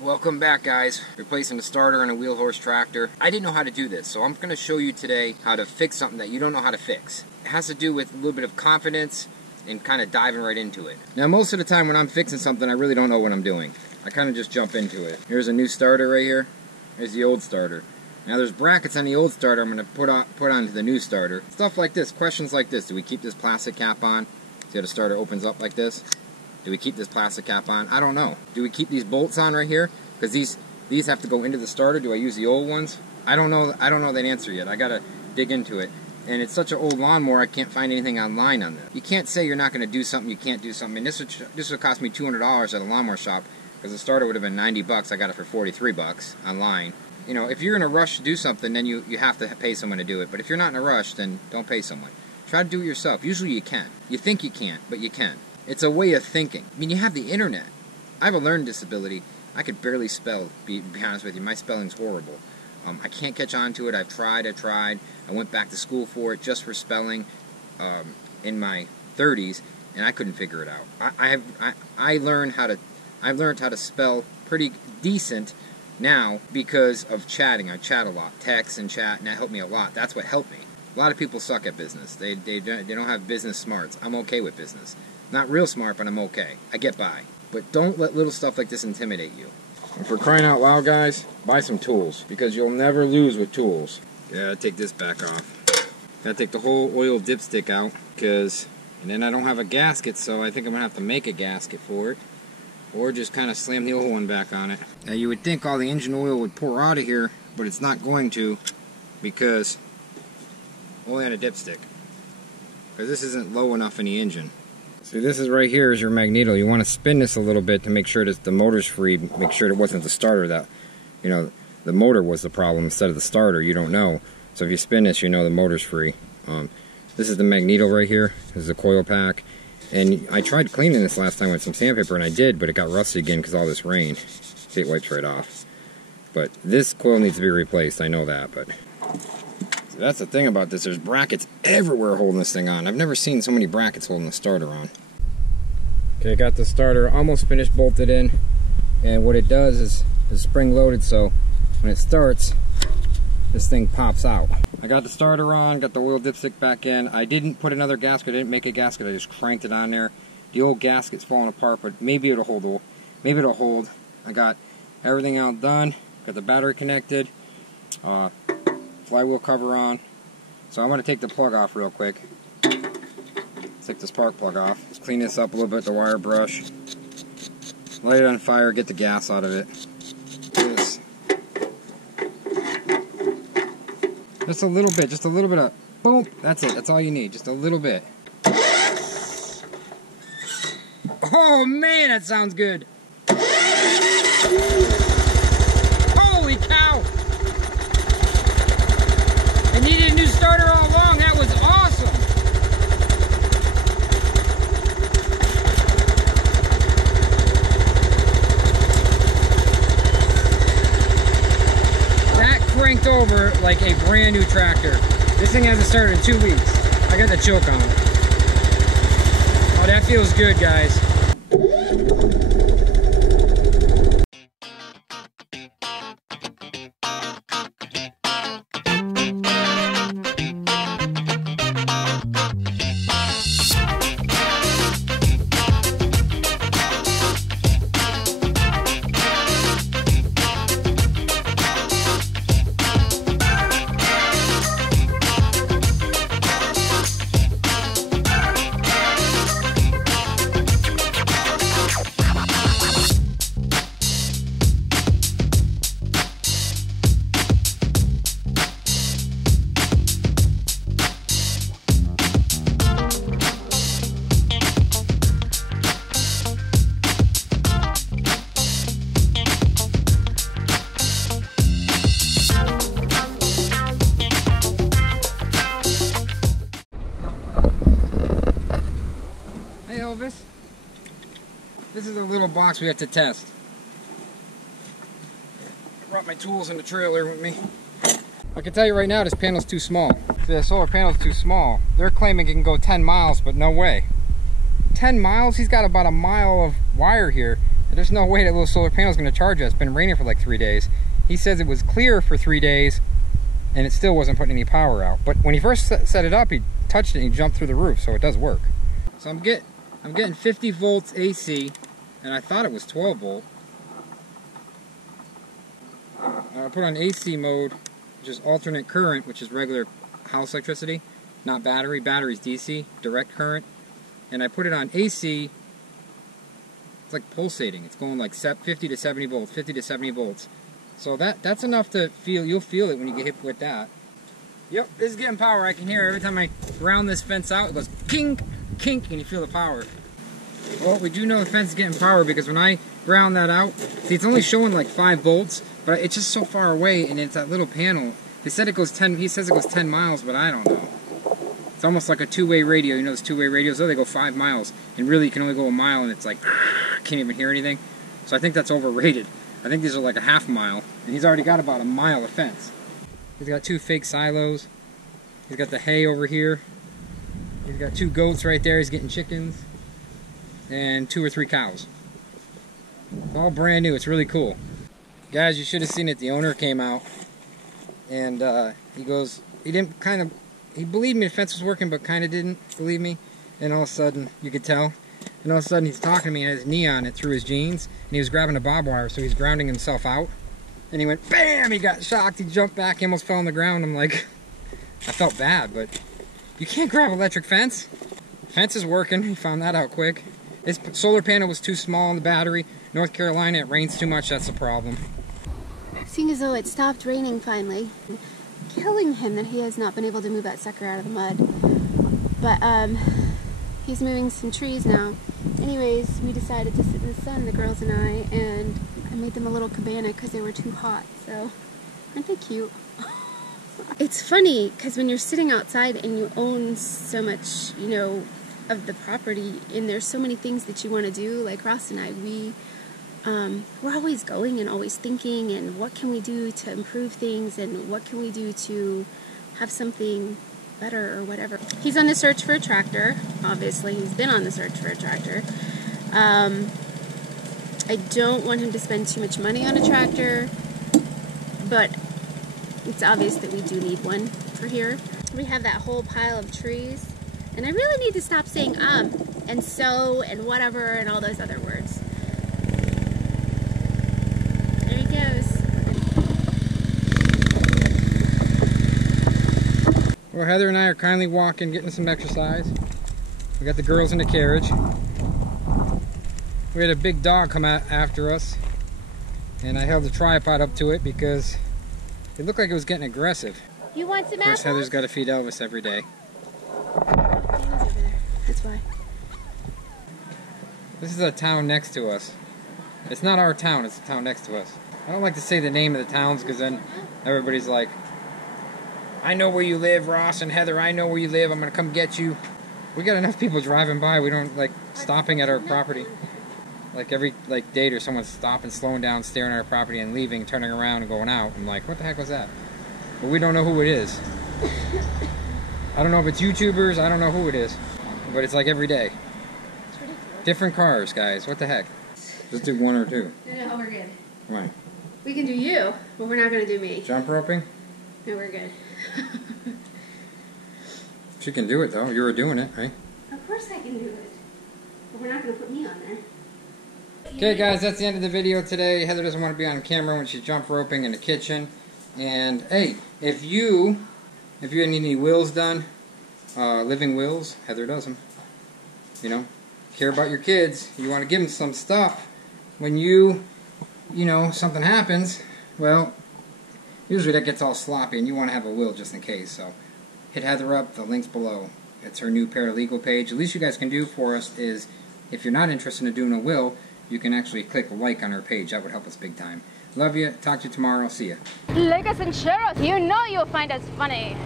Welcome back, guys. Replacing the starter on a wheel horse tractor. I didn't know how to do this, so I'm going to show you today how to fix something that you don't know how to fix. It has to do with a little bit of confidence and kind of diving right into it. Now, most of the time when I'm fixing something, I really don't know what I'm doing. I kind of just jump into it. Here's a new starter right here. Here's the old starter. Now there's brackets on the old starter I'm going to put onto the new starter. Stuff like this, questions like this. Do we keep this plastic cap on? See how the starter opens up like this? Do we keep this plastic cap on? I don't know. Do we keep these bolts on right here? Because these have to go into the starter. Do I use the old ones? I don't know that answer yet. I gotta dig into it. And it's such an old lawnmower, I can't find anything online on this. You can't say you're not gonna do something, you can't do something. And this would cost me $200 at a lawnmower shop, because the starter would have been 90 bucks. I got it for 43 bucks online. You know, if you're in a rush to do something, then you have to pay someone to do it. But if you're not in a rush, then don't pay someone. Try to do it yourself. Usually you can. You think you can't, but you can. It's a way of thinking. I mean, you have the internet. I have a learning disability. I could barely spell, be honest with you. My spelling's horrible. I can't catch on to it. I've tried. I went back to school for it just for spelling in my 30s, and I couldn't figure it out. I've learned how to spell pretty decent now because of chatting. I chat a lot, text and chat, and that helped me a lot. That's what helped me. A lot of people suck at business. They don't have business smarts. I'm okay with business. Not real smart, but I'm okay. I get by. But don't let little stuff like this intimidate you. And for crying out loud, guys, buy some tools, because you'll never lose with tools. Yeah, take this back off. Gotta take the whole oil dipstick out, and then I don't have a gasket, so I think I'm gonna have to make a gasket for it, or just kind of slam the old one back on it. Now you would think all the engine oil would pour out of here, but it's not going to, because only on a dipstick, because this isn't low enough in the engine. See, this is right here is your magneto. You want to spin this a little bit to make sure that the motor's free, make sure it wasn't the starter that, you know, the motor was the problem instead of the starter. You don't know. So if you spin this, you know the motor's free. This is the magneto right here. This is the coil pack. And I tried cleaning this last time with some sandpaper, and I did, but it got rusty again because all this rain. See, it wipes right off. But this coil needs to be replaced. I know that, but that's the thing about this. There's brackets everywhere holding this thing on. I've never seen so many brackets holding the starter on. Okay, I got the starter almost finished bolted in, and what it does is it's spring loaded, so when it starts, this thing pops out. I got the starter on, got the oil dipstick back in. I didn't put another gasket. I didn't make a gasket. I just cranked it on there. The old gasket's falling apart, but maybe it'll hold. Maybe it'll hold. I got everything out done. Got the battery connected. Flywheel cover on. So I'm going to take the plug off real quick. Let's take the spark plug off. Let's clean this up a little bit with the wire brush. Light it on fire, get the gas out of it. This. Just a little bit of boom. That's it. That's all you need. Just a little bit. Oh man, that sounds good. Holy cow! I needed a new starter all along. That was awesome. That cranked over like a brand new tractor. This thing hasn't started in 2 weeks. I got the choke on it. Oh, that feels good, guys. This is a little box we have to test. I brought my tools in the trailer with me. I can tell you right now, this panel's too small. See, the solar panel's too small. They're claiming it can go 10 miles, but no way. 10 miles? He's got about a mile of wire here. It there's no way that little solar panel is going to charge us. It's been raining for like 3 days. He says it was clear for 3 days, and it still wasn't putting any power out. But when he first set it up, he touched it and he jumped through the roof, so it does work. So I'm getting 50 volts AC, and I thought it was 12 volt. I put on AC mode, which is alternate current, which is regular house electricity, not battery. Battery's DC, direct current. And I put it on AC. It's like pulsating. It's going like 50 to 70 volts, 50 to 70 volts. So that's enough to feel. You'll feel it when you get hit with that. Yep, this is getting power. I can hear it every time I round this fence out. It goes kink, kink, and you feel the power. Well, we do know the fence is getting power because when I ground that out, see, it's only showing like 5 volts, but it's just so far away, and it's that little panel. They said it goes 10. He says it goes 10 miles, but I don't know. It's almost like a two-way radio. You know those two-way radios? Oh, they go 5 miles, and really you can only go a mile, and it's like can't even hear anything. So I think that's overrated. I think these are like a half mile, and he's already got about a mile of fence. He's got 2 fake silos. He's got the hay over here. He's got 2 goats right there. He's getting chickens, and 2 or 3 cows. It's all brand new. It's really cool. Guys, you should have seen it. The owner came out, and he goes, he believed me the fence was working, but kind of didn't believe me. And all of a sudden, you could tell. And all of a sudden, he's talking to me and has his knee on it through his jeans. And he was grabbing a barbed wire, so he's grounding himself out. And he went, bam! He got shocked. He jumped back. He almost fell on the ground. I'm like, I felt bad, but you can't grab electric fence. Fence is working. He found that out quick. His solar panel was too small on the battery. North Carolina, it rains too much. That's the problem. Seeing as though it stopped raining finally, killing him that he has not been able to move that sucker out of the mud. But he's moving some trees now. Anyways, we decided to sit in the sun, the girls and I made them a little cabana because they were too hot. So, aren't they cute? It's funny because when you're sitting outside and you own so much, you know, of the property, and there's so many things that you want to do, like Ross and I, we're always going and always thinking, and what can we do to improve things, and what can we do to have something better or whatever. He's on the search for a tractor. Obviously, he's been on the search for a tractor. I don't want him to spend too much money on a tractor, but it's obvious that we do need one for here. We have that whole pile of trees, and I really need to stop saying and so and whatever and all those other words. There he goes. Well, Heather and I are kindly walking, getting some exercise. We got the girls in the carriage. We had a big dog come out after us, and I held the tripod up to it because it looked like it was getting aggressive. You want some apples? Of course, Heather's got to feed Elvis every day. Over there. That's why. This is a town next to us. It's not our town, it's the town next to us. I don't like to say the name of the towns because then everybody's like, I know where you live, Ross and Heather, I know where you live, I'm going to come get you. We got enough people driving by, we don't like stopping at our property. Like every date or someone's stopping, slowing down, staring at our property and leaving, turning around and going out. I'm like, what the heck was that? But we don't know who it is. I don't know if it's YouTubers, I don't know who it is. But it's like every day. It's ridiculous. Different cars, guys, what the heck? Let's do 1 or 2. No, we're good. Right. We can do you, but we're not going to do me. Jump roping? No, we're good. She can do it though, you were doing it, right? Of course I can do it. But we're not going to put me on there. Okay guys, that's the end of the video today. Heather doesn't want to be on camera when she's jump roping in the kitchen. And hey, if you need any wills done, living wills, Heather does them. You know, care about your kids, you want to give them some stuff. When you know, something happens, well, usually that gets all sloppy and you want to have a will just in case. So hit Heather up, the link's below. It's her new paralegal page. The least you guys can do for us is, if you're not interested in doing a will, you can actually click like on her page. That would help us big time. Love you. Talk to you tomorrow. See ya. Like us and share us. You know you'll find us funny.